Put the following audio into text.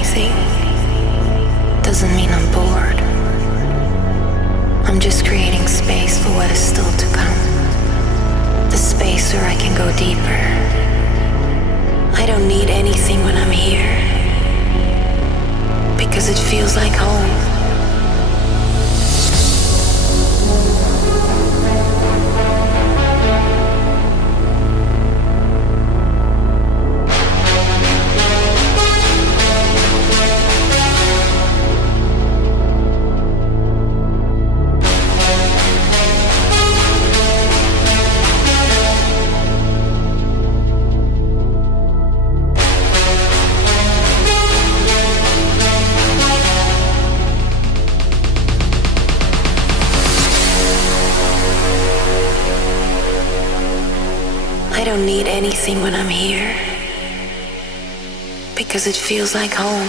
anything doesn't mean I'm bored. I'm just creating space for what is still to come. The space where I can go deeper. I don't need anything when I'm here, because it feels like home. I don't need anything when I'm here, because it feels like home.